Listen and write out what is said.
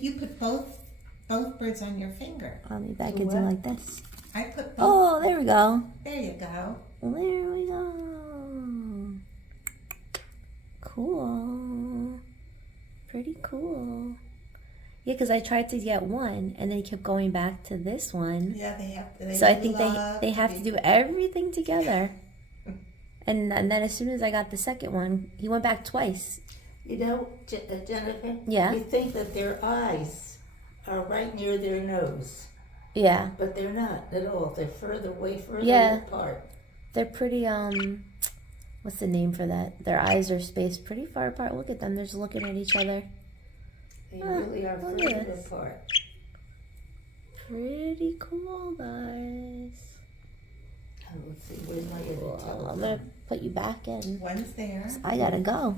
You put both birds on your finger. Let me back into like this. I put both. Oh, there we go. There you go. There we go. Cool. Pretty cool. Yeah, because I tried to get one, and then he kept going back to this one. Yeah, they have to. So I think they have to do everything together. And then as soon as I got the second one, he went back twice. You know, Jennifer? Yeah. You think that their eyes are right near their nose. Yeah. But they're not at all. They're further apart. They're pretty, what's the name for that? Their eyes are spaced pretty far apart. Look at them. They're just looking at each other. They really are further apart. Pretty cool, guys. Let's see, where's my other I'm going to put you back in. One's there. I got to go.